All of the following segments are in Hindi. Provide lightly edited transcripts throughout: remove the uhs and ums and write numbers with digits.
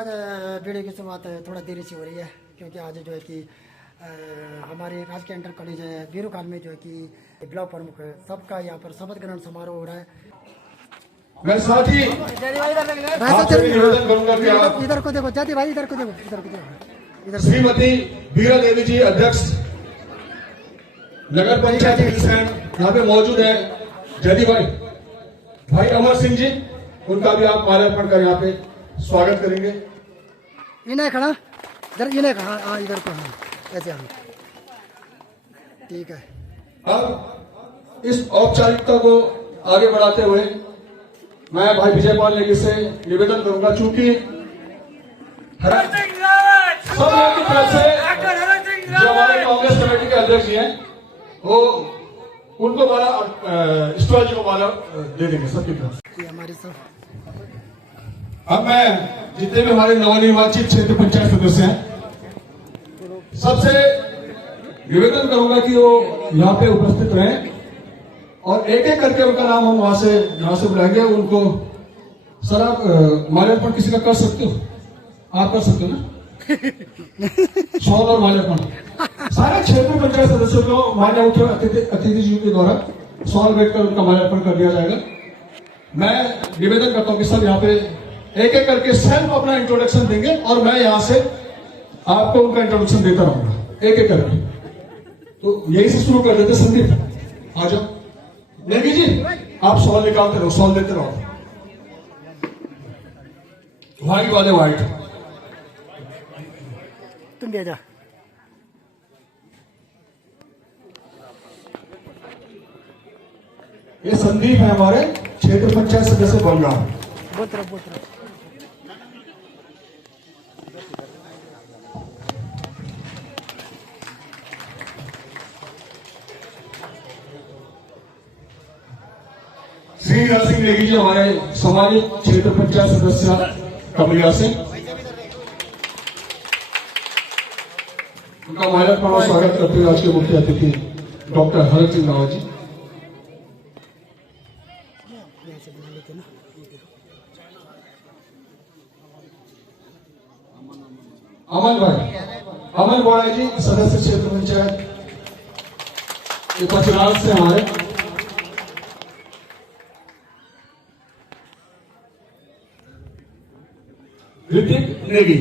आज वीडियो की शुरुआत थोड़ा देरी से हो रही है क्योंकि आज जो है कि हमारे राजकीय इंटर कॉलेज वीरू काल में जो है कि ब्लॉक प्रमुख सबका यहाँ पर शपथ ग्रहण समारोह हो रहा है। मैं साथ ही निवेदन करूंगा कि आप इधर को देखो जाती भाई, इधर को देखो, इधर को देखो, इधर श्रीमती बीरा देवी जी अध्यक्ष नगर पंचायत हिंदुस्तान यहाँ पे मौजूद है। जदी भाई अमर सिंह जी, उनका भी आप माल्यार्पण कर यहाँ पे स्वागत करेंगे। इन्हें खड़ा इधर, इन्हें खड़ा, हाँ इधर को, हाँ ऐसे, हाँ ठीक है। अब इस औपचारिकता को आगे बढ़ाते हुए मैं भाई विजय पाल नेगी से निवेदन करूंगा, चूंकि सब लोगों की तरफ से जो हमारे कांग्रेस कमेटी के अध्यक्ष जी हैं वो उनको माला स्टॉल जी को माला दे देंगे सबकी तरफ से। हमारी सब अब मैं जितने भी हमारे नवनिर्वाचित क्षेत्र पंचायत सदस्य हैं सबसे निवेदन करूंगा कि वो यहाँ पे उपस्थित रहें और एक एक करके उनका नाम हम वहां से बुलाएंगे। उनको सर आप माल्यार्पण किसी का कर सकते हो? आप कर सकते हो ना? शॉल और माल्यार्पण सारे क्षेत्र पंचायत सदस्यों को मान्य मुख्य अतिथि जी के द्वारा शॉल भेंट कर उनका माल्यार्पण कर दिया जाएगा। मैं निवेदन करता हूं कि सब यहाँ पे एक एक करके सेल्फ अपना इंट्रोडक्शन देंगे और मैं यहाँ से आपको उनका इंट्रोडक्शन देता रहूंगा एक एक करके। तो यही से शुरू कर देते। संदीप आ जाओ। नेगी जी आप शॉल निकालते रहो, शॉल देते रहो। व्हाइट वाले व्हाइट, तुम दे जा। ये संदीप है हमारे क्षेत्र पंचायत सदस्य बलगाम। बोल तरफ, बोल तरफ। श्री नरसिंह नेगी जी हमारे सामाजिक क्षेत्र पंचायत सदस्य कमरिया से, उनका माल्यार्पण और स्वागत करते हुए आज के मुख्य अतिथि डॉक्टर हरक सिंह रावत जी। अमन बोड़ा जी सदस्य क्षेत्र पंचायत पचराज से हमारे। ऋतिक नेगी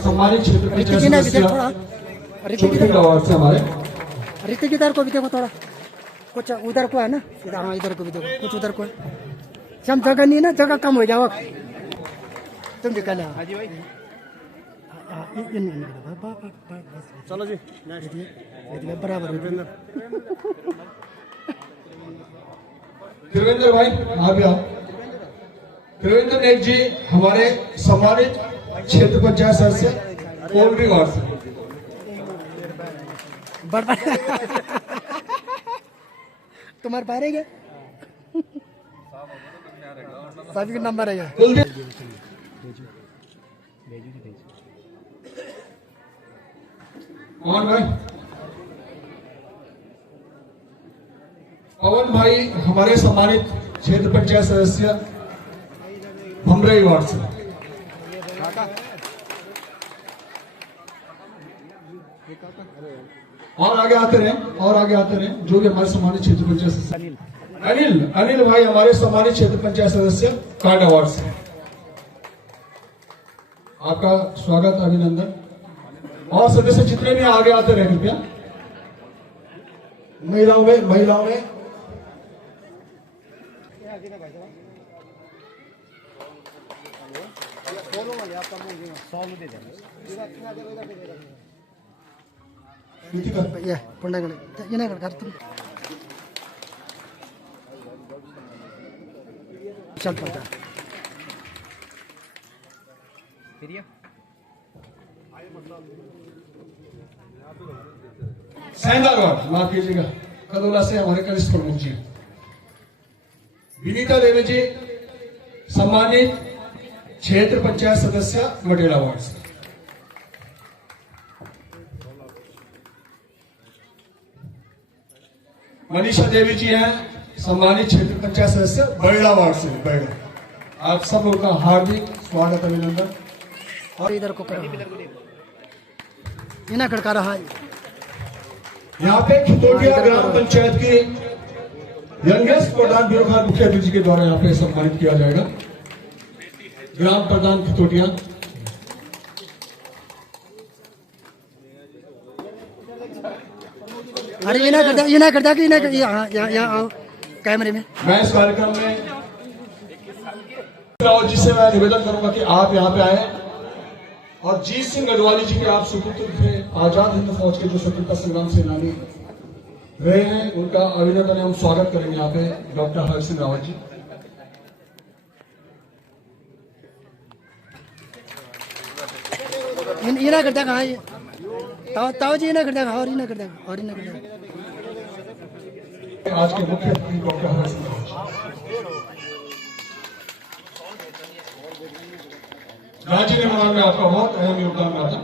सम्मानित क्षेत्र पंचायत सदस्य अवार्ड से हमारे। ऋतिक इधर को भी देखो थोड़ा, कुछ उधर को है ना, हाँ इधर को भी देखो, कुछ उधर को है। हम जगह नहीं है ना, जगह कम हो जाओ। तुम भी कहना चलो जी बराबर। त्रिवेंद्र भाई आप भी आओ। त्रिवेंद्र नेक जी हमारे सम्मानित क्षेत्र पंचायत सदस्य पोल्ट्री वार्ड से। तुम्हारे पारे क्या सभी नंबर है? कौन भाई? पवन भाई हमारे सम्मानित क्षेत्र पंचायत सदस्य भमरई वार्ड से। और आगे आते रहे, और आगे आते रहे जो भी हमारे सम्मानित क्षेत्र पंचायत सदस्य। अनिल भाई हमारे सम्मानित क्षेत्र पंचायत सदस्य कार्ड अवार्ड से। आपका स्वागत, अभिनंदन। और सदस्य जितने भी आगे आते रहे कृपया। महिलाओं में चल पड़ता सैंदार वार्ड, माफ कीजिएगा, कदोला से हमारे कनिष्ठ प्रमुख जी विनीता देवी जी सम्मानित क्षेत्र पंचायत सदस्य मटेला वार्ड से। मनीषा देवी जी हैं सम्मानित क्षेत्र पंचायत सदस्य बैड़ा वार्ड से। बैड़ा, आप सब लोगों का हार्दिक स्वागत अभिनंदन। और इधर को करो इना खड़का रहा है। यहाँ पे खितोटिया ग्राम पंचायत के यंगेस्ट प्रधान बीरू खान मुखिया जी के द्वारा यहाँ पे सम्मानित किया जाएगा। ग्राम प्रधान खितोटिया। अरे इना करता कि यहाँ आओ कैमरे में। मैं इस कार्यक्रम में राव जी से मैं निवेदन करूंगा कि आप यहाँ पे आए और जीत सिंह गढ़वाली जी के आप सुपुत्र थे, आजाद हिंद फौज के जो स्वतंत्रता संग्राम सेनानी रहे हैं, उनका अभिनंदन एवं स्वागत करेंगे यहाँ पे डॉक्टर हर्ष सिंह रावत जी। इना करता कहाँ ये ताऊ जी इना करता और इना करता और इना करता। आज के मुख्य अतिथि डॉक्टर हर्ष सिंह रावत राज्य निर्माण में आपका बहुत अहम योगदान रहा था।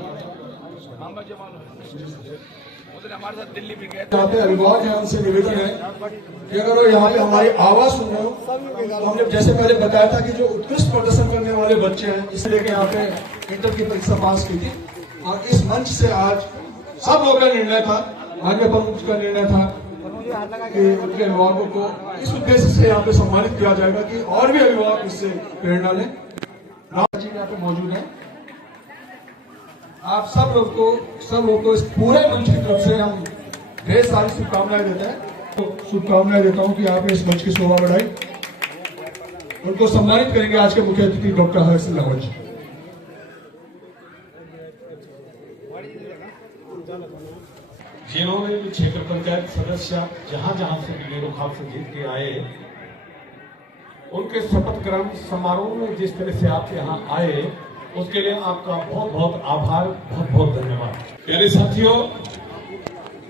यहाँ पे अभिभावक है, उनसे निवेदन है कि अगर वो यहाँ पे हमारी आवाज सुन रहे हो तो हमने जैसे पहले बताया था कि जो उत्कृष्ट प्रदर्शन करने वाले बच्चे हैं इसलिए कि यहाँ पे इंटर की परीक्षा पास की थी और इस मंच से आज सब लोगों का निर्णय था, आगे प्रमुख का निर्णय था कि उनके अभिभावकों को इस उद्देश्य से यहाँ पे सम्मानित किया जाएगा कि और भी अभिभावक इससे प्रेरणा लें। राव जी यहाँ पे मौजूद है। आप सब लोग को इस पूरे मंच की तरफ से हम ढेर सारी शुभकामनाएं देते हैं। तो शुभकामनाएं देता हूं कि आपने इस मंच की शोभा बढ़ाई। उनको सम्मानित करेंगे आज के मुख्य अतिथि डॉक्टर हर्ष सिंह रावत जी। जिन्होंने भी क्षेत्र पंचायत सदस्य जहां जहां से बीरू खाल से जीत के आए, उनके शपथ ग्रहण समारोह में जिस तरह से आप यहाँ आए उसके लिए आपका बहुत बहुत आभार, बहुत बहुत धन्यवाद। प्यारे साथियों,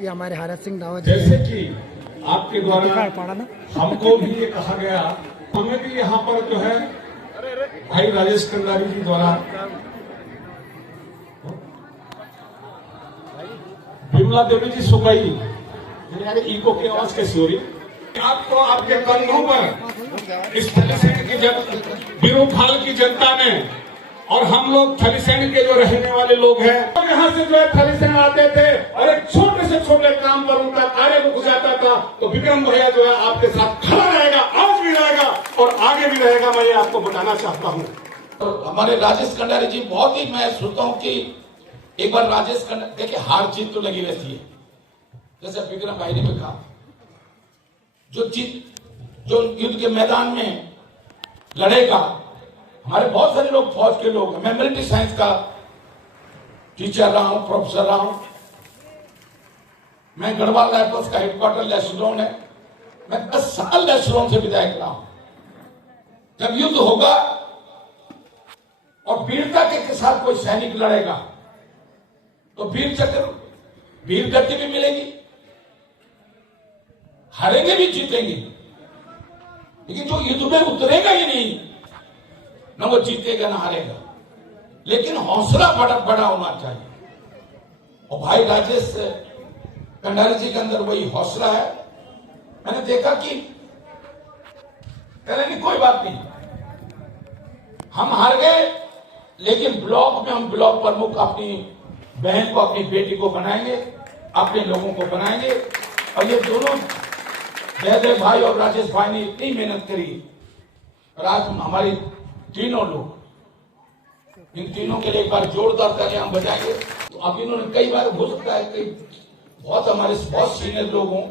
ये हमारे हरत सिंह रावत जैसे कि आपके द्वारा हमको भी ये कहा गया, हमें भी यहाँ पर जो है भाई राजेश कंडारी जी द्वारा विमला देवी जी सुकाई इको की आवाज कैसी हो रही, आपको आपके कंधों पर इस थलीसैंड की बीरू खाल की जनता ने और हम लोग थलीसैंड के जो रहने वाले लोग हैं, तो यहाँ से जो है थलीसैंड आते थे और एक छोटे से छोटे काम पर उनका कार्य को गुजारता था, तो विक्रम भैया जो है आपके साथ खड़ा रहेगा, आज भी रहेगा और आगे भी रहेगा। मैं ये आपको बताना चाहता हूँ। तो हमारे राजेश कंडारी जी बहुत ही, मैं सोचता हूँ कि एक बार राजेश कंडारी, देखिए हार जीत तो लगी रहती है, जैसे विक्रम भाई ने कहा, जो युद्ध के मैदान में लड़ेगा। हमारे बहुत सारे लोग फौज के लोग हैं, मैं मिलिट्री साइंस का टीचर रहा हूं, प्रोफेसर रहा हूं, मैं गढ़वाल राइफल्स का हेडक्वार्टर लेस्टरोन है, मैं 10 साल लेस्टरोन से विधायक रहा हूं। जब युद्ध होगा और वीरता के साथ कोई सैनिक लड़ेगा तो वीर चक्र, वीर गति भी मिलेगी, हारेंगे भी जीतेंगे, लेकिन जो युद्ध में उतरेगा ही नहीं, न वो जीतेगा न हारेगा, लेकिन हौसला बड़ा होना चाहिए। और भाई राजेश कंडारी जी के अंदर वही हौसला है। मैंने देखा कि कहने की कोई बात नहीं, हम हार गए, लेकिन ब्लॉक में हम ब्लॉक प्रमुख अपनी बहन को, अपनी बेटी को बनाएंगे, अपने लोगों को बनाएंगे। और ये दोनों जयदेव भाई और राजेश भाई ने इतनी मेहनत करी और आज हमारी तीनों लोग, इन तीनों के लिए एक बार जोरदार तालियां हम बजाएंगे। तो अब इन्होंने कई बार, हो सकता है कि बहुत हमारे बहुत सीनियर लोग हों,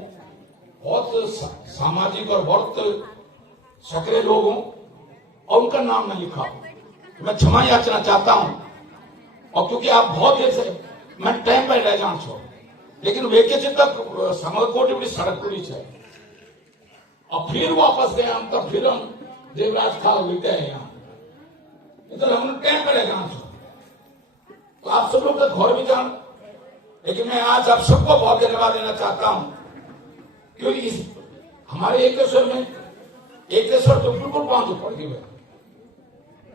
बहुत सामाजिक और बहुत सक्रिय लोग हों और उनका नाम न लिखा हो, मैं क्षमा याचना चाहता हूं। और क्योंकि आप बहुत देर से, मैं टाइम पर रह जान छो, लेकिन वेकेशन तक समरकोट बड़ी सड़क पूरी है और फिर वापस गए हम, तब फिर हम देवराज खाल हुई गए यहाँ, तो हमने टाइम पर रह जान छो। तो आप सब लोग का घर भी जान, लेकिन मैं आज आप सबको बहुत धन्यवाद देना चाहता हूं, क्योंकि इस हमारे एकेश्वर में, एकेश्वर तो बिल्कुल बांध पड़ गई है,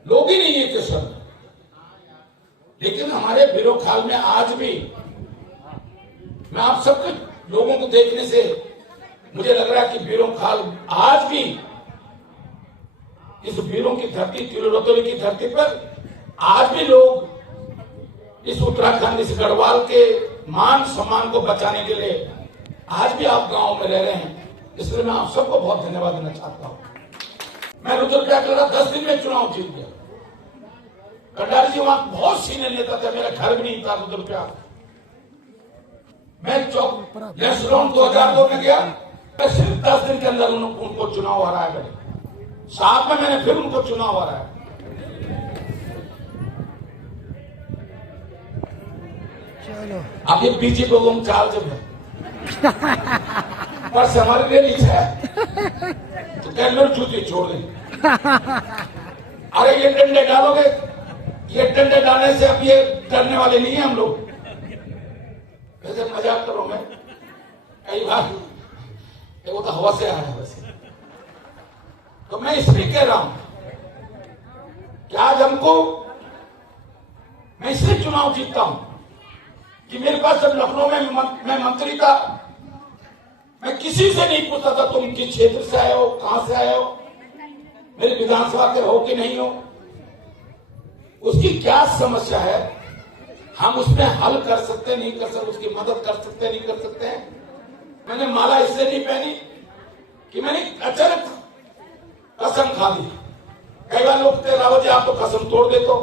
लोग ही नहीं एकेश्वर में, लेकिन हमारे बीरू खाल में आज भी, मैं आप सबके लोगों को देखने से मुझे लग रहा है कि बीरू खाल आज भी इस वीरों की धरती, तिरुरतोरी की धरती पर आज भी लोग इस उत्तराखंड, इस गढ़वाल के मान सम्मान को बचाने के लिए आज भी आप गांव में रह रहे हैं। इसलिए मैं आप सबको बहुत धन्यवाद देना चाहता हूं। मैं रुद्रप्रयाग लड़ा 10 दिन में चुनाव जीत गया। कंडारी जी वहां बहुत सीनियर नेता थे, मेरा घर भी नहीं था रुद्रप्रयाग। मैं लॉकडाउन 2002 में गया, मैं सिर्फ 10 दिन के अंदर उनको चुनाव हराया गया। साथ में मैंने फिर उनको चुनाव हराया। चलो अब ये बीजेपी को हम चाल जब है पर से हमारे लिए नीचे है तो कैलर जूती छोड़ दें। अरे ये डंडे डालोगे, ये डंडे डालने से अब ये डरने वाले नहीं है हम लोग। वैसे मजाक करो, मैं कई बार वो तो हवा से आया है वैसे। तो मैं इसलिए कह रहा हूं कि आज हमको, मैं इसलिए चुनाव जीतता हूं कि मेरे पास जब लखनऊ में मैं मंत्री था, मैं किसी से नहीं पूछता था तुम किस क्षेत्र से आए हो, कहां से आए हो, मेरे विधानसभा के हो कि नहीं हो, उसकी क्या समस्या है, हम उसमें हल कर सकते नहीं कर सकते, उसकी मदद कर सकते नहीं कर सकते हैं। मैंने माला इसलिए नहीं पहनी कि मैंने अचानक कसम खा दी। कई बार लोग कहते रावत जी आप तो कसम तोड़ देते हो।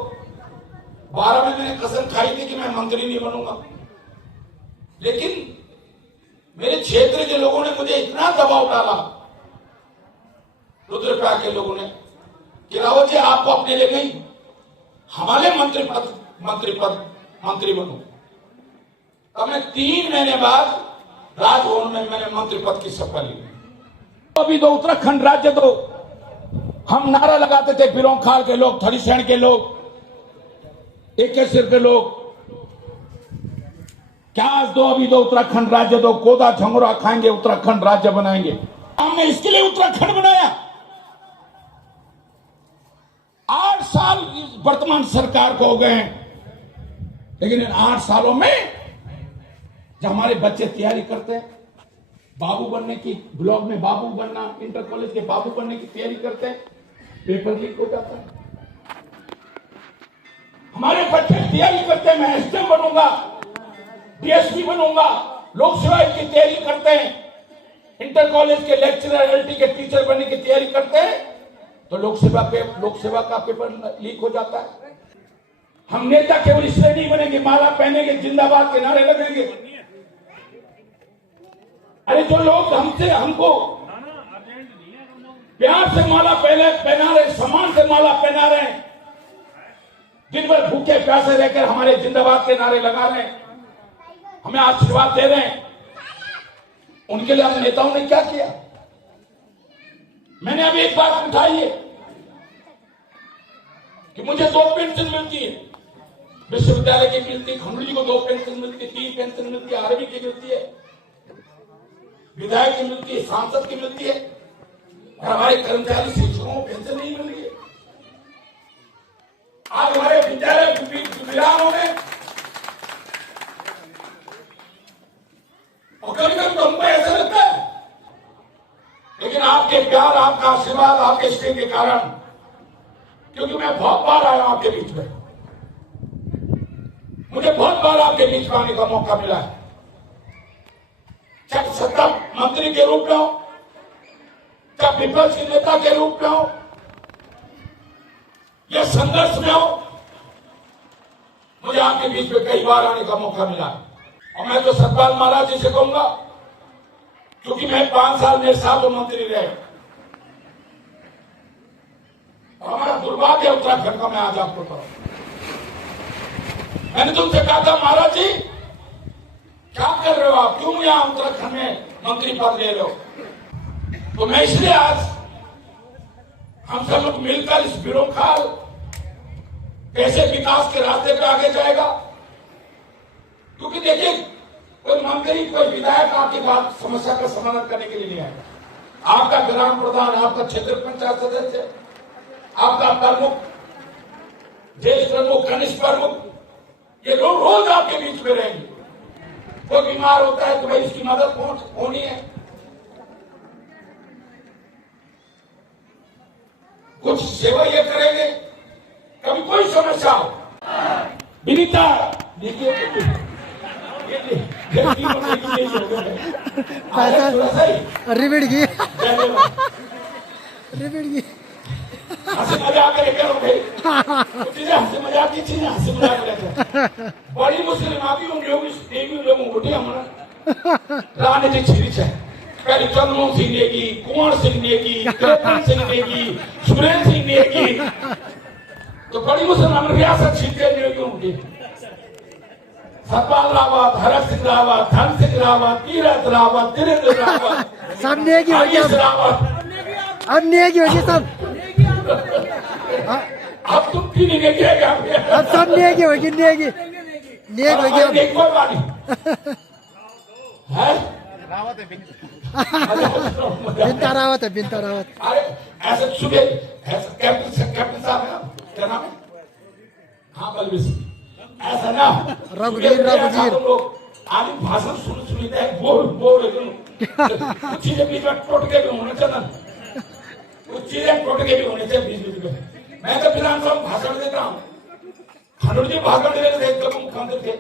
12 में मैंने कसम खाई थी कि मैं मंत्री नहीं बनूंगा, लेकिन मेरे क्षेत्र के लोगों ने मुझे इतना दबाव डाला, रुद्रप्रयाग के लोगों ने, कि रावत जी आपको अपने लिए नहीं, हमारे मंत्री बनो। तब मैं 3 महीने बाद राजभवन में मैंने मंत्री पद की शपथ ली। अभी तो उत्तराखंड राज्य दो, हम नारा लगाते थे, बिरोंखाल के लोग, थड़ीसैंण के लोग, एकेसिर के लोग, क्या दो, अभी दो उत्तराखंड राज्य दो, कोदा झंगोरा खाएंगे, उत्तराखंड राज्य बनाएंगे। हमने इसके लिए उत्तराखंड बनाया। 8 साल वर्तमान सरकार को हो गए हैं, लेकिन इन 8 सालों में जब हमारे बच्चे तैयारी करते हैं बाबू बनने की, ब्लॉक में बाबू बनना, इंटर कॉलेज के बाबू बनने की तैयारी करते हैं, पेपर लीक हो जाता है। हमारे बच्चे तैयारी करते हैं, मैं एसडीएम बनूंगा, डीएसपी बनूंगा, लोक सेवा की तैयारी करते हैं, इंटर कॉलेज के लेक्चरर, एलटी के टीचर बनने की तैयारी करते हैं, तो लोक सेवा का पेपर लीक हो जाता है। हम नेता केवल इसलिए नहीं बनेंगे, माला पहनेंगे, जिंदाबाद के नारे लगेंगे। अरे जो लोग हमको प्यार से माला पहना रहे, सम्मान से माला पहना रहे हैं, दिन भर भूखे प्यासे रहकर हमारे जिंदाबाद के नारे लगा रहे हैं, हमें आशीर्वाद दे रहे हैं, उनके लिए हम नेताओं ने क्या किया? मैंने अभी एक बात उठाई है कि मुझे 2 पेंशन मिलती है, विश्वविद्यालय की मिलती है, खंडू जी को 2 पेंशन मिलती है, 3 पेंशन मिलती है, आरबी की मिलती है, विधायक की मिलती है, सांसद की मिलती है, और हमारे कर्मचारी शिक्षकों को पेंशन नहीं मिल रही है। आज हमारे विद्यालय विद्यालयों में और कभी कभी तो हमको ऐसा लगता है, लेकिन आपके प्यार, आपका आशीर्वाद, आपके स्नेह के कारण, क्योंकि मैं बहुत बार आया हूं आपके बीच में, मुझे बहुत बार आपके बीच में आने का मौका मिला है, चाहे सत्ता मंत्री के रूप में हो, चाहे विपक्ष के नेता के रूप में हो, या संघर्ष में हो, मुझे आपके बीच में कई बार आने का मौका मिला है। और मैं तो सतपाल महाराज जी से कहूंगा, क्योंकि मैं 5 साल मेरे साथ मंत्री रहे, और हमारा दुर्भाग्य है उत्तराखंड का, मैं आज आपको कहूं, मैंने तुमसे कहा था महाराज जी क्या कर रहे हो आप, क्यों यहां उत्तराखंड में मंत्री पद ले लो? तो मैं इसलिए आज हम सब लोग मिलकर इस बिरोंखाल कैसे विकास के रास्ते पे आगे जाएगा, क्योंकि देखिए कोई मंत्री, कोई विधायक आपकी बात, समस्या का समाधान करने के लिए नहीं आएगा। आपका ग्राम प्रधान, आपका क्षेत्र पंचायत सदस्य, आपका प्रमुख, देश प्रमुख, कनिष्ठ प्रमुख, ये लोग रोज आपके बीच में रहेंगे। कोई बीमार होता है तो भाई इसकी मदद होनी है। कुछ सेवा ये करेंगे, कभी कोई समस्या हो विनीता देखिए रिबिड़ की रिबिड़ की हंसी मजाक करो भाई, चीजें हंसी मजाक की चीजें हंसी मजाक रहते बड़ी मुस्लिम आदमी लोगों को हमारा राजनीतिक सीरीज है। पहले चंद्रमोहन सिंह नेगी, कुंवर सिंह नेगी, कृष्ण सिंह नेगी, सुरेंद्र सिंह नेगी, तो बड़ी मुसलमान रियासत छीनते होंगे। सतपाल रावत, हरक सिंह रावत, धन सिंह रावत, तीरथ रावत, धीरेन्द्र रावत, सब नेगी हो गया, रावत, अब नेगी हो गई सब, अब तुम की नहीं नेगी है अब सब नेगी होगी, नेगी नेग हो गया नेगी कोई बात नहीं है। बिनता रावत है, बिनता रावत। अरे ऐसे सुबह ऐसा कैप्टन साहब है, क्या नाम है? हाँ बलबीर सिंह, ऐसा ना रघुवीर लोग आदमी भाषण सुनते हैं, बोल कुछ चीजें बीच में टूट के भी होने चाहिए, कुछ चीजें टूट के भी होने चाहिए बीच में। मैं तो विधानसभा में भाषण देता हूँ, खंडूर जी भाषण दे रहे थे जब मुख्यमंत्री थे,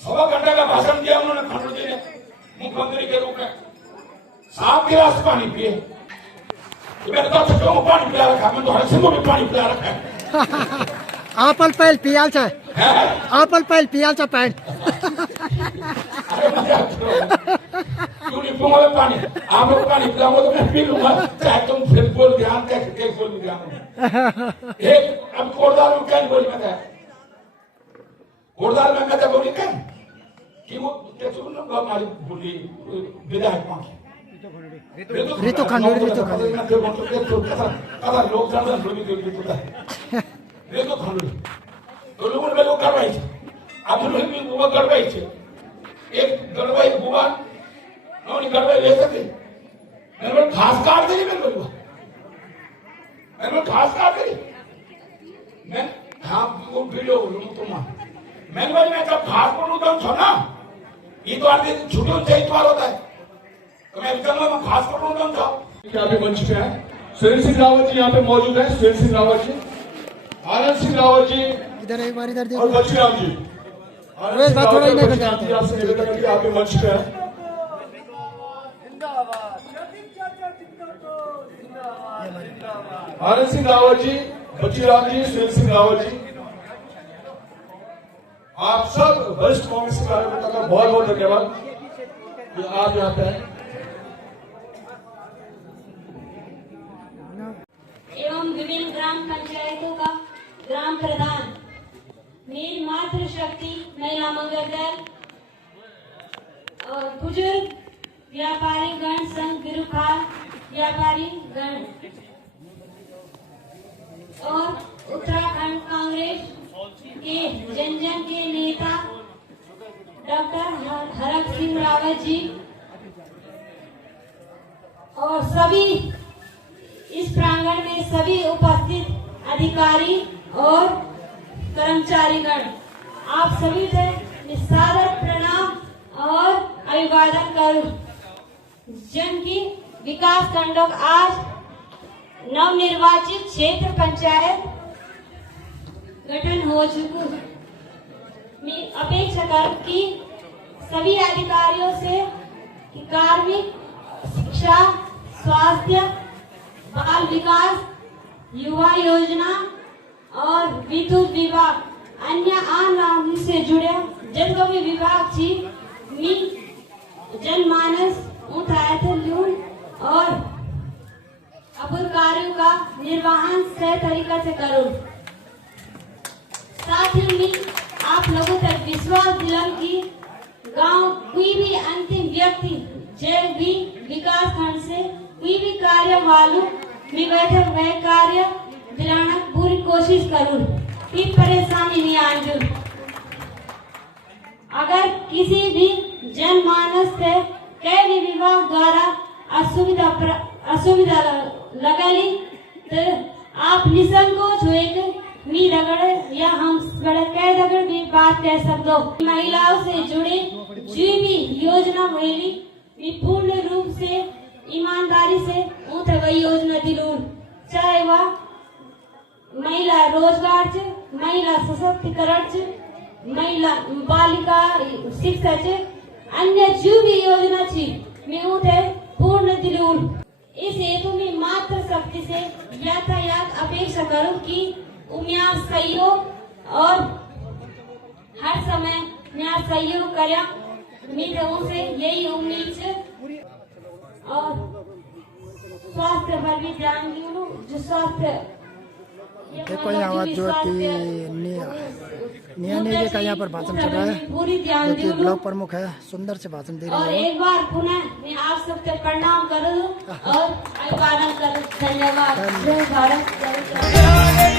1.25 घंटे का भाषण दिया उन्होंने खंडूर जी ने मुख्यमंत्री के रूप में। 7 गिलास पानी पिए, मैंने तो छोटों को पानी पिला रखा, मैं तो हर सिंह को भी पानी पिला रखा है। आपल पहल पियाल चाहे, आपल पहल पियाल चा पैंट। अरे मजाक करो, क्यों नहीं पीऊंगा मैं पानी? आप लोग पानी पिलाऊंगा तो मैं पी लूंगा, चाहे तुम फिर बोल ध्यान कैसे बोल ध्यान। एक अब कोरदार में क्या बोल मैं कोरदार में कहता बोली क्या कि वो हमारी बोली विधायक पहुंचे ऋतु खंडूरी, ऋतु खंडूरी लोग ज्यादा ऋतु खंडूरी तो लोगों ने लोग करवाई છે આપણે બી બુવા કરવાઈ છે એક ગરવાઈ બુવા નોની કરવાઈ લે શકે મેં ખાસ કાઢ દેલી મેં બોલવા મેં ખાસ કાઢ દેલી मैं हाँ वो वीडियो बोलूँ तुम्हारा मैंने बोली मैं जब खास बोलूँ तो छो ना इतवार दिन छुट्टी होती है, इतवार होता है तो मैं चलो मैं खास बोलूँ तो छो। यहाँ पे मंच पे है सुरेंद्र सिंह रावत जी, यहाँ पे मौजूद है सुरेंद्र सिंह रावत जी, आनंद सिंह रावत जी इधर एक बार इधर और बच्चीराम जी। रोहित बात थोड़ा ही नहीं करते जी आपसे निवेदन है कि आप ये मंच पे है। आनंद सिंह रावत जी, बच्चीराम जी, सुरेंद्र सिंह रावत जी, आप सब वरिष्ठ कांग्रेस कार्यकर्ता का बहुत बहुत धन्यवाद कि आप यहाँ पे हैं। एवं विभिन्न ग्राम पंचायतों का ग्राम प्रधान, नील मातृ शक्ति महिला मंगल दल और बुजुर्ग व्यापारी गण संघ विरुखाल व्यापारी गण और उत्तराखंड कांग्रेस के जन जन के नेता डॉक्टर हरक सिंह रावत जी और सभी इस प्रांगण में सभी उपस्थित अधिकारी और कर्मचारीगण, आप सभी से निस्सादर प्रणाम और अभिवादन करूं। जन की विकास खंडों आज नवनिर्वाचित क्षेत्र पंचायत गठन हो चुकी। मैं अपेक्षा कर कि सभी अधिकारियों से कि कार्मिक, शिक्षा, स्वास्थ्य, बाल विकास, युवा योजना और विद्युत विभाग अन्य आम से जुड़े जिनको भी विभाग थी मी जनमानस उठाए लून और अपूर्ण कार्यों का निर्वहन सही तरीका से करूं। साथ ही में आप लोगों तक विश्वास दिलाऊं कि गांव कोई भी अंतिम व्यक्ति जब भी विकास खंड से कोई भी कार्य मालूम बैठे वह कार्य दिलाना पूरी कोशिश करूं कि परेशानी नहीं आए। अगर किसी भी जनमानस से कई भी विभाग द्वारा असुविधा लगेली तो आप निसंकोच हुए मी दगड़ या हम बड़े कई दगड़ भी बात कह सकते हो। महिलाओं से जुड़े जो भी योजना हुई पूर्ण रूप से ईमानदारी से वही योजना दिलून चाहे वह महिला रोजगार च, महिला सशक्तिकरण च, महिला बालिका शिक्षा च, अन्य जो भी योजना थी मैं उसे पूर्ण दिलून। इस हेतु में मात्र शक्ति से यातायात अपेक्षा करूं कि उम्यार सहयोग और हर समय मैं सहयोग करें। मैं उनसे यही उम्मीद है और स्वास्थ्य पर भी ध्यान दूं। जो स्वास्थ्य देखो यहाँ जो कि निया जी का यहाँ पर भाषण चल रहा है, जो कि ब्लॉक प्रमुख है, सुंदर से भाषण दे रही और है। एक बार पुनः मैं आप सबसे प्रणाम करूं और अभिवादन करूं। धन्यवाद। जय भारत, जय